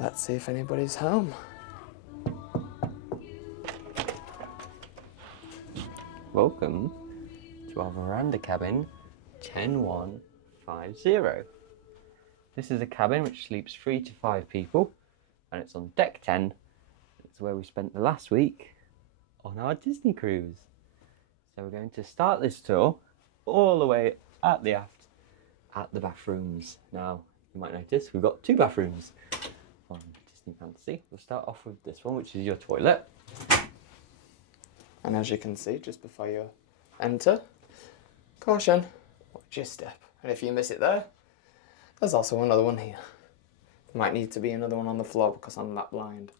Let's see if anybody's home. Welcome to our veranda cabin 10150. This is a cabin which sleeps 3 to 5 people, and it's on deck 10. It's where we spent the last week on our Disney cruise. So we're going to start this tour all the way at the aft at the bathrooms. Now, you might notice we've got 2 bathrooms on Disney Fantasy. We'll start off with this one, which is your toilet. And as you can see, just before you enter, caution, watch your step. And if you miss it there, there's also another one here. There might need to be another one on the floor because I'm that blind.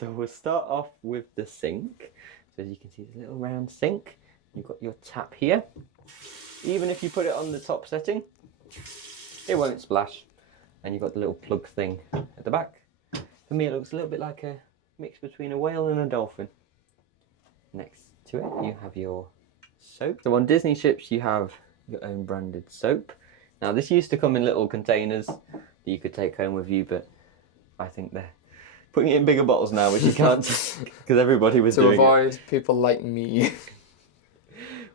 So we'll start off with the sink. So as you can see, it's a little round sink. You've got your tap here. Even if you put it on the top setting, it won't splash. And you've got the little plug thing at the back. For me, it looks a little bit like a mix between a whale and a dolphin. Next to it, you have your soap. So on Disney ships, you have your own branded soap. Now, this used to come in little containers that you could take home with you, but I think they're putting it in bigger bottles now, which you can't, because everybody was doing it. To avoid people like me.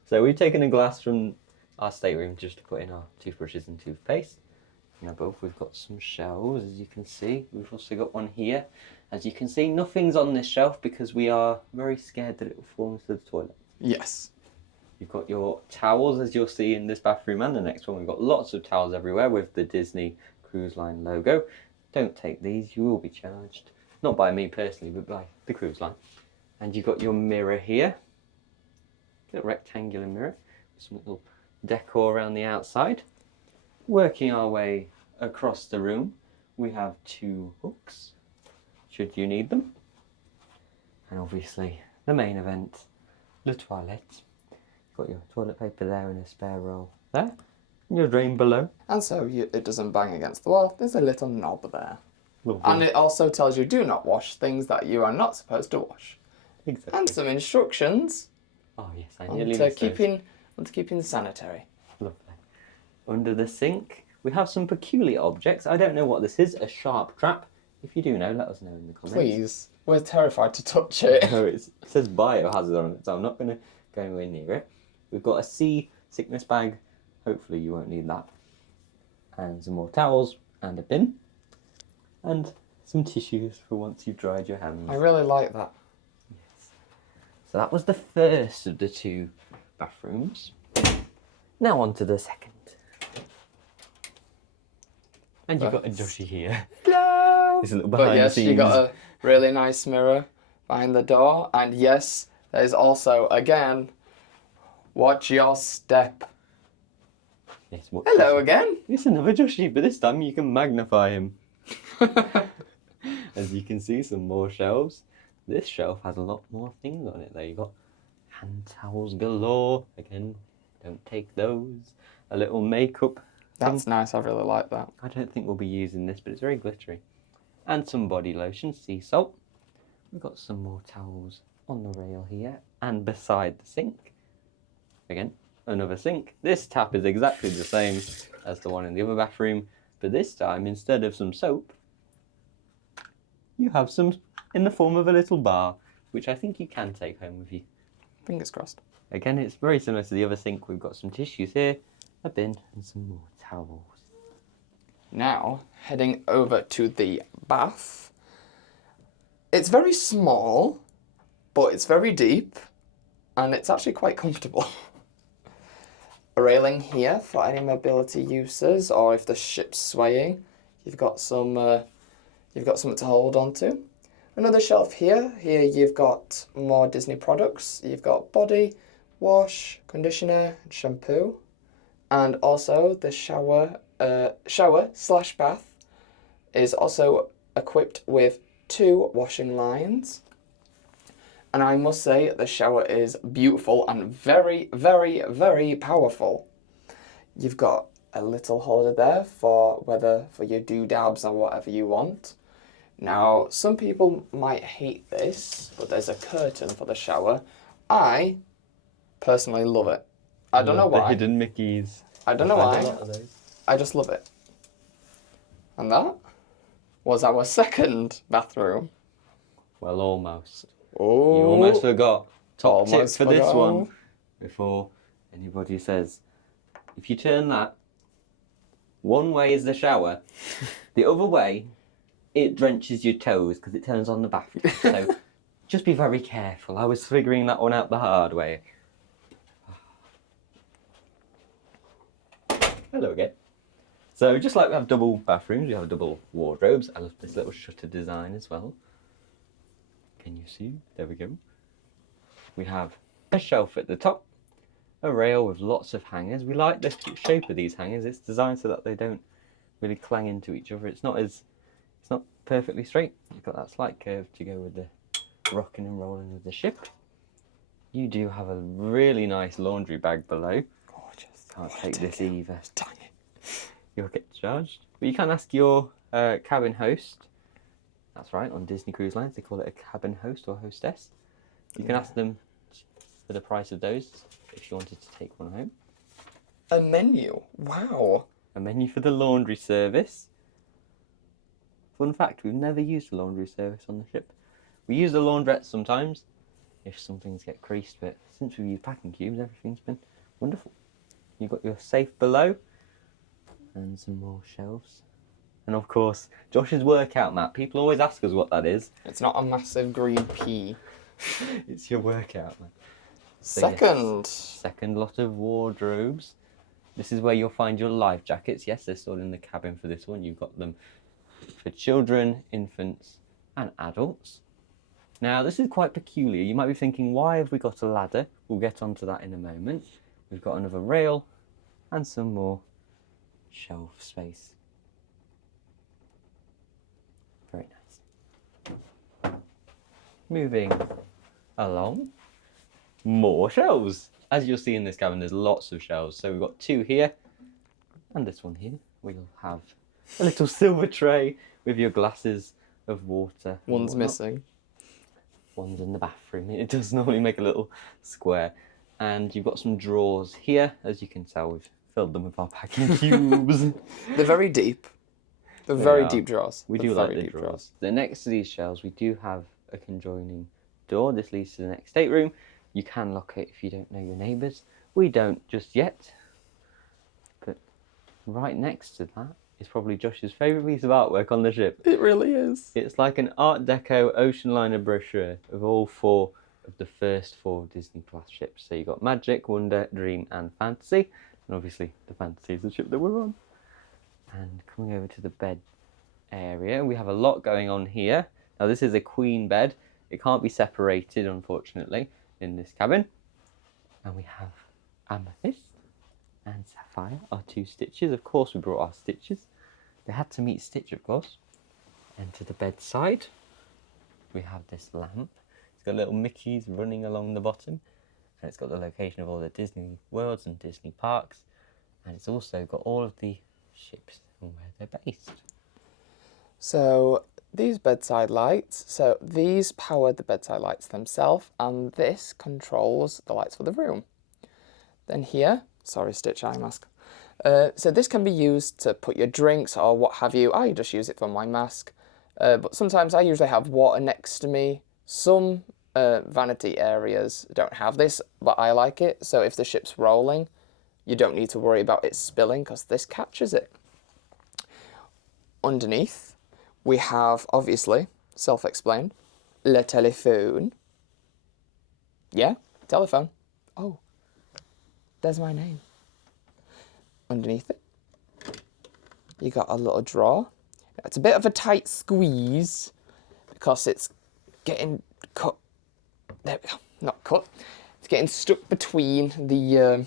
So we've taken a glass from our stateroom just to put in our toothbrushes and toothpaste. And above, we've got some shelves, as you can see. We've also got one here. As you can see, nothing's on this shelf because we are very scared that it will fall into the toilet. Yes. You've got your towels, as you'll see in this bathroom and the next one. We've got lots of towels everywhere with the Disney Cruise Line logo. Don't take these, you will be charged. Not by me personally, but by the cruise line. And you've got your mirror here. A little rectangular mirror. Some little decor around the outside. Working our way across the room, we have 2 hooks, should you need them. And obviously, the main event, the toilet. You've got your toilet paper there and a spare roll there. And your drain below. And so it doesn't bang against the wall. There's a little knob there. Lovely. And it also tells you do not wash things that you are not supposed to wash. Exactly. And some instructions. Oh yes, I nearly missed those. On keeping sanitary. Lovely. Under the sink, we have some peculiar objects. I don't know what this is. A sharp trap. If you do know, let us know in the comments. Please. We're terrified to touch it. No, it says biohazard on it, so I'm not going to go anywhere near it. We've got a sea sickness bag. Hopefully you won't need that. And some more towels and a bin. And some tissues for once you've dried your hands. I really like that. Yes. So that was the first of the 2 bathrooms. Now on to the second. And you've got a dushy here. Hello! It's a little behind the scenes. You got a really nice mirror behind the door. And yes, there's also, again, watch your step. Yes, hello again. It's another dushy, but this time you can magnify him. As you can see, some more shelves. This shelf has a lot more things on it. There you got hand towels galore. Again, don't take those. A little makeup. That's nice, I really like that. I don't think we'll be using this, but it's very glittery. And some body lotion, sea salt. We've got some more towels on the rail here and beside the sink. Again, another sink. This tap is exactly the same as the one in the other bathroom, but this time, instead of some soap, you have some in the form of a little bar, which I think you can take home with you. Fingers crossed. Again, it's very similar to the other sink. We've got some tissues here, a bin, and some more towels. Now, heading over to the bath. It's very small, but it's very deep, and it's actually quite comfortable. A railing here for any mobility users, or if the ship's swaying, you've got something to hold on to. Another shelf here. Here you've got more Disney products. You've got body wash, conditioner, and shampoo. And also the shower/bath is also equipped with 2 washing lines. And I must say the shower is beautiful and very, very, very powerful. You've got a little holder there for your doodabs or whatever you want. Now, some people might hate this, but there's a curtain for the shower. I personally love it. I don't know why. The hidden Mickeys. I don't know why. I just love it. And that was our second bathroom. Well, almost. Oh, You almost forgot. Top tip almost for this forgot. one, before anybody says, if you turn that, one way is the shower, the other way, it drenches your toes because it turns on the bathroom. So just be very careful. I was figuring that one out the hard way. Hello again. So just like we have double bathrooms, we have double wardrobes. I love this little shutter design as well. Can you see? There we go. We have a shelf at the top, a rail with lots of hangers. We like the shape of these hangers. It's designed so that they don't really clang into each other. It's not perfectly straight. You've got that slight curve to go with the rocking and rolling of the ship. You do have a really nice laundry bag below. Gorgeous. Can't take this either. Dang it. You'll get charged. But you can ask your cabin host. That's right, on Disney Cruise Lines they call it a cabin host or hostess. You can ask them for the price of those if you wanted to take one home. A menu. Wow. A menu for the laundry service. Fun fact, we've never used a laundry service on the ship. We use the laundrette sometimes if some things get creased, but since we've used packing cubes, everything's been wonderful. You've got your safe below and some more shelves. And of course, Josh's workout mat. People always ask us what that is. It's not a massive green pea. It's your workout mat. So Second. yes, second lot of wardrobes. This is where you'll find your life jackets. Yes, they're stored in the cabin for this one. You've got them for children, infants, and adults. Now, this is quite peculiar. You might be thinking, why have we got a ladder? We'll get onto that in a moment. We've got another rail and some more shelf space. Very nice. Moving along, more shelves. As you'll see in this cabin, there's lots of shelves. So we've got two here and this one here. We'll have a little silver tray with your glasses of water. One's missing. One's in the bathroom. It does normally make a little square. And you've got some drawers here. As you can tell, we've filled them with our packing cubes. They're very deep. They're very deep drawers. We do like the drawers. Then next to these shelves, we do have a conjoining door. This leads to the next stateroom. You can lock it if you don't know your neighbours. We don't just yet. But right next to that is probably Josh's favourite piece of artwork on the ship. It really is. It's like an Art Deco ocean liner brochure of all four of the first four Disney class ships. So you've got Magic, Wonder, Dream and Fantasy. And obviously the Fantasy is the ship that we're on. And coming over to the bed area, we have a lot going on here. Now this is a queen bed. It can't be separated, unfortunately, in this cabin. And we have Amethyst and Sapphire, our two Stitches. Of course we brought our Stitches. They had to meet Stitch, of course. And to the bedside, we have this lamp. It's got little Mickeys running along the bottom. And it's got the location of all the Disney worlds and Disney parks. And it's also got all of the ships and where they're based. So these bedside lights, so these power the bedside lights themselves, and this controls the lights for the room. Then here, sorry Stitch eye mask, so this can be used to put your drinks or what have you. I just use it for my mask, but sometimes I usually have water next to me. Some vanity areas don't have this, but I like it, so if the ship's rolling, you don't need to worry about it spilling because this captures it. Underneath, we have, obviously, self-explained, le téléphone. Yeah, telephone. Oh, there's my name. Underneath it, you got a little drawer. It's a bit of a tight squeeze because it's getting cut. There we go. Not cut. It's getting stuck between the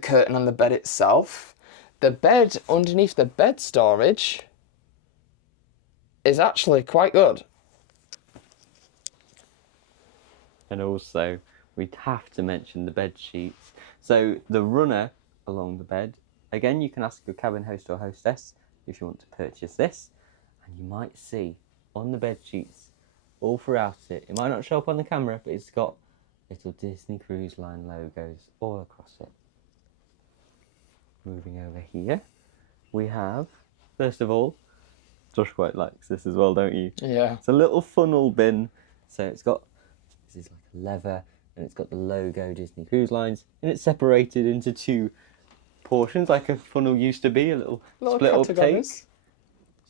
curtain and the bed itself. The bed underneath the bed storage is actually quite good. And also, we'd have to mention the bed sheets. So the runner along the bed, again, you can ask your cabin host or hostess if you want to purchase this. And you might see on the bed sheets, all throughout it, it might not show up on the camera, but it's got little Disney Cruise Line logos all across it. Moving over here, we have, first of all, Josh quite likes this as well, don't you? Yeah. It's a little funnel bin. So it's got, this is like a lever, and it's got the logo Disney Cruise Lines, and it's separated into two portions like a funnel used to be, a little split up take.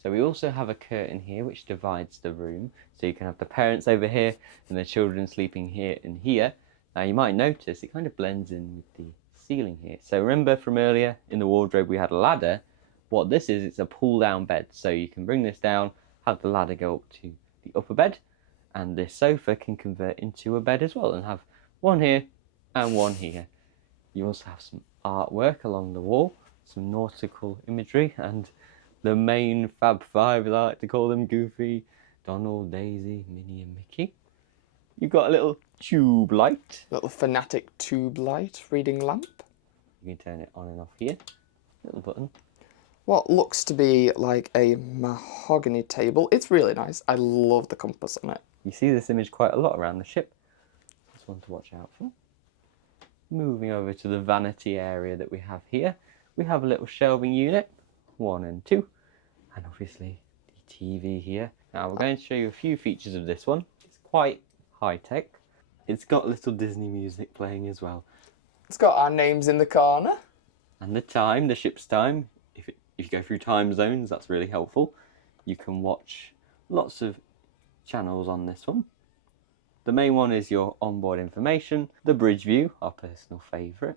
So we also have a curtain here which divides the room, so you can have the parents over here and the children sleeping here and here. Now you might notice it kind of blends in with the ceiling here. So remember from earlier in the wardrobe we had a ladder. What this is, it's a pull down bed, so you can bring this down, have the ladder go up to the upper bed, and this sofa can convert into a bed as well and have one here and one here. You also have some artwork along the wall, some nautical imagery, and the main Fab Five, as I like to call them, Goofy, Donald, Daisy, Minnie and Mickey. You've got a little tube light. Little fanatic tube light reading lamp. You can turn it on and off here. Little button. What looks to be like a mahogany table. It's really nice. I love the compass on it. You see this image quite a lot around the ship. That's one to watch out for. Moving over to the vanity area that we have here. We have a little shelving unit. 1 and 2, and obviously the TV here. Now we're going to show you a few features of this one. It's quite high tech. It's got little Disney music playing as well. It's got our names in the corner. And the time, the ship's time. If you go through time zones, that's really helpful. You can watch lots of channels on this one. The main one is your onboard information. The bridge view, our personal favourite.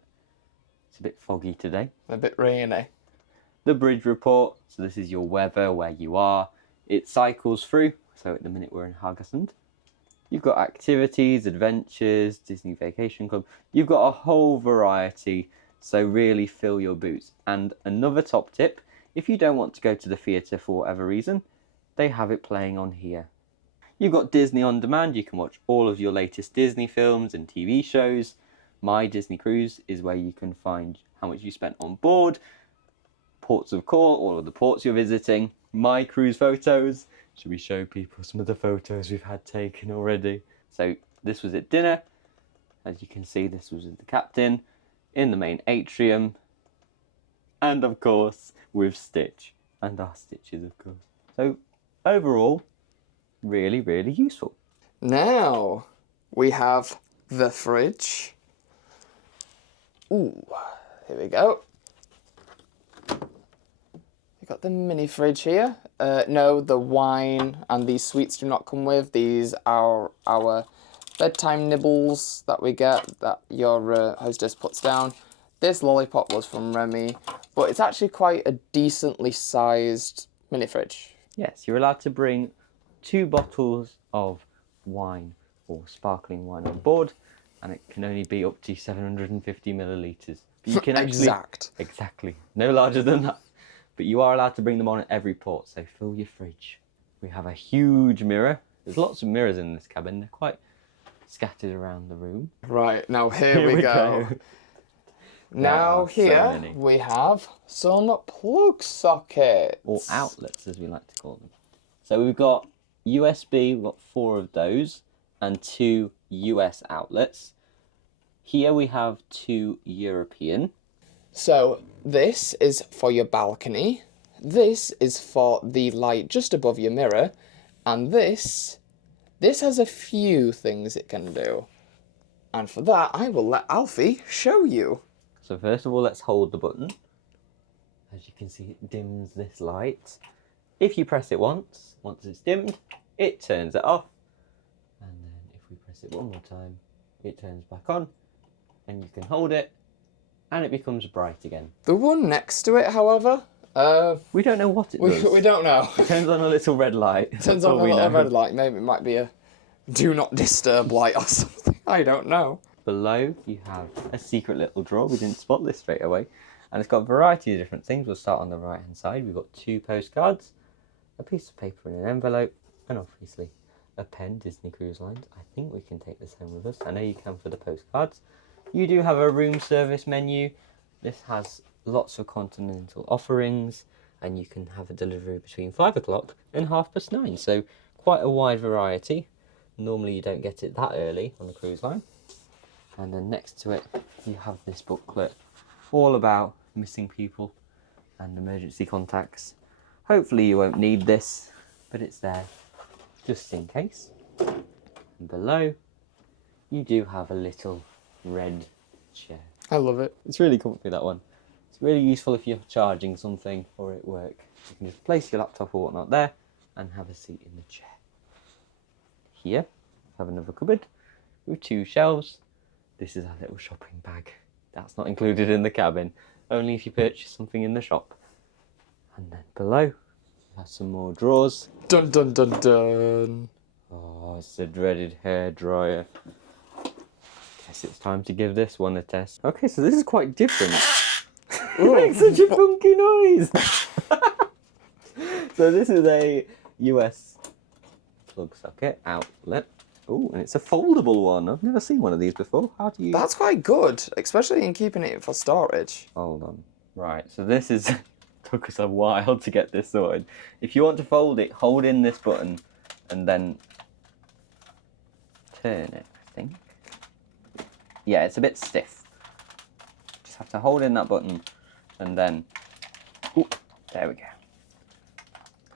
It's a bit foggy today. A bit rainy. The bridge report, so this is your weather, where you are. It cycles through, so at the minute we're in Haugesund. You've got activities, adventures, Disney Vacation Club. You've got a whole variety, so really fill your boots. And another top tip, if you don't want to go to the theatre for whatever reason, they have it playing on here. You've got Disney On Demand, you can watch all of your latest Disney films and TV shows. My Disney Cruise is where you can find how much you spent on board, ports of call, all of the ports you're visiting, my cruise photos. Should we show people some of the photos we've had taken already? So this was at dinner. As you can see, this was with the captain in the main atrium. And of course, with Stitch. And our Stitches, of course. So overall, really, really useful. Now, we have the fridge. Ooh, here we go. Got the mini fridge here. No, the wine and these sweets do not come with. These are our bedtime nibbles that we get, that your hostess puts down. This lollipop was from Remy, but it's actually quite a decently sized mini fridge. Yes, you're allowed to bring 2 bottles of wine or sparkling wine on board, and it can only be up to 750 millilitres. But you can actually... Exactly. No larger than that. But you are allowed to bring them on at every port, so fill your fridge. We have a huge mirror. There's lots of mirrors in this cabin. They're quite scattered around the room. Right, now here we go. Now here we have some plug sockets. Or outlets, as we like to call them. So we've got USB, we've got 4 of those, and 2 US outlets. Here we have 2 European. So this is for your balcony, this is for the light just above your mirror, and this has a few things it can do. And for that, I will let Alfie show you. So first of all, let's hold the button. As you can see, it dims this light. If you press it once it's dimmed, it turns it off. And then if we press it one more time, it turns back on. And you can hold it, and it becomes bright again. The one next to it, however, we don't know what it does. We don't know. It turns on a little red light. It turns on a little red light. Maybe it might be a do not disturb light or something. I don't know. Below, you have a secret little drawer. We didn't spot this straight away. And it's got a variety of different things. We'll start on the right-hand side. We've got 2 postcards, a piece of paper in an envelope, and obviously a pen, Disney Cruise Lines. I think we can take this home with us. I know you can for the postcards. You do have a room service menu. This has lots of continental offerings, and you can have a delivery between 5 o'clock and 9:30. So quite a wide variety. Normally you don't get it that early on the cruise line. And then next to it, you have this booklet all about missing people and emergency contacts. Hopefully you won't need this, but it's there just in case. And below, you do have a little red chair. I love it. It's really comfy, that one. It's really useful if you're charging something or at work. You can just place your laptop or whatnot there and have a seat in the chair. Here, have another cupboard with 2 shelves. This is our little shopping bag. That's not included in the cabin, only if you purchase something in the shop. And then below, we have some more drawers. Dun dun dun dun. Oh, it's the dreaded hairdryer. Guess it's time to give this one a test. Okay, so this is quite different. It makes such a funky noise. So this is a US plug socket outlet. Oh, and it's a foldable one. I've never seen one of these before. How do you... That's quite good, especially in keeping it for storage. Hold on. Right, so this is... took us a while to get this sorted. If you want to fold it, hold in this button and then turn it, I think. Yeah, it's a bit stiff. Just have to hold in that button and then... Ooh, there we go.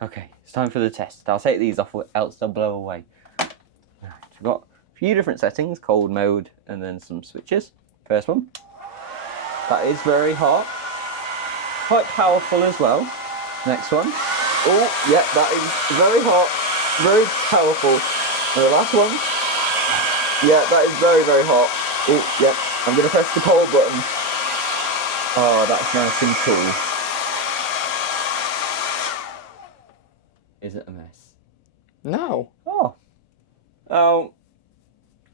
Okay, it's time for the test. I'll take these off, else they'll blow away. Right, we've got a few different settings, cold mode, and then some switches. First one. That is very hot. Quite powerful as well. Next one. Oh, yeah, that is very hot, very powerful. And the last one. Yeah, that is very, very hot. Oh, yeah, I'm going to press the cold button. Oh, that's nice and cool. Is it a mess? No. Oh,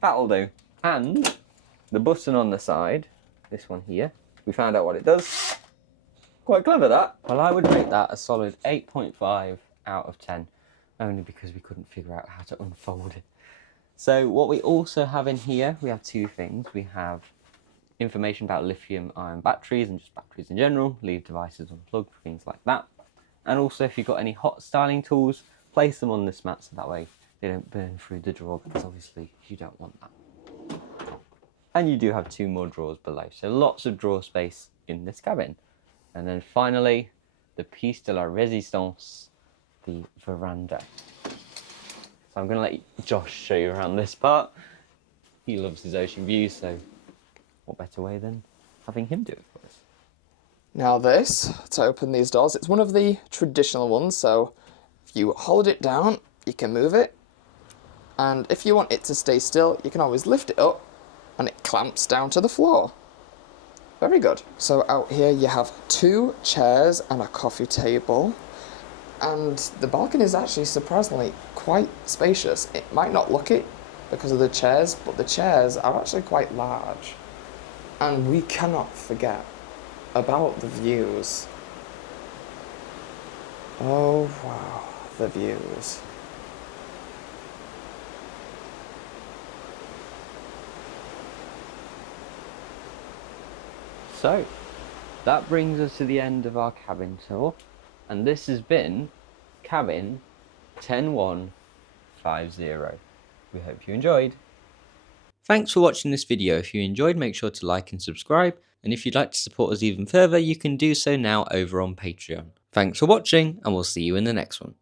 that'll do. And the button on the side, this one here, we found out what it does. Quite clever, that. Well, I would rate that a solid 8.5 out of 10, only because we couldn't figure out how to unfold it. So what we also have in here, we have 2 things. We have information about lithium-ion batteries and just batteries in general, leave devices unplugged, things like that. And also, if you've got any hot styling tools, place them on this mat so that way they don't burn through the drawer, because obviously you don't want that. And you do have 2 more drawers below, so lots of drawer space in this cabin. And then finally, the piece de la résistance, the veranda. So I'm going to let Josh show you around this part. He loves his ocean views, so what better way than having him do it for us. Now this, to open these doors, it's one of the traditional ones, so if you hold it down, you can move it. And if you want it to stay still, you can always lift it up and it clamps down to the floor. Very good. So out here you have 2 chairs and a coffee table. And the balcony is actually surprisingly quite spacious. It might not look it because of the chairs, but the chairs are actually quite large. And we cannot forget about the views. Oh wow, the views. So, that brings us to the end of our cabin tour, and this has been cabin 10150. We hope you enjoyed. Thanks for watching this video. If you enjoyed, make sure to like and subscribe, and if you'd like to support us even further, you can do so now over on Patreon. Thanks for watching, and we'll see you in the next one.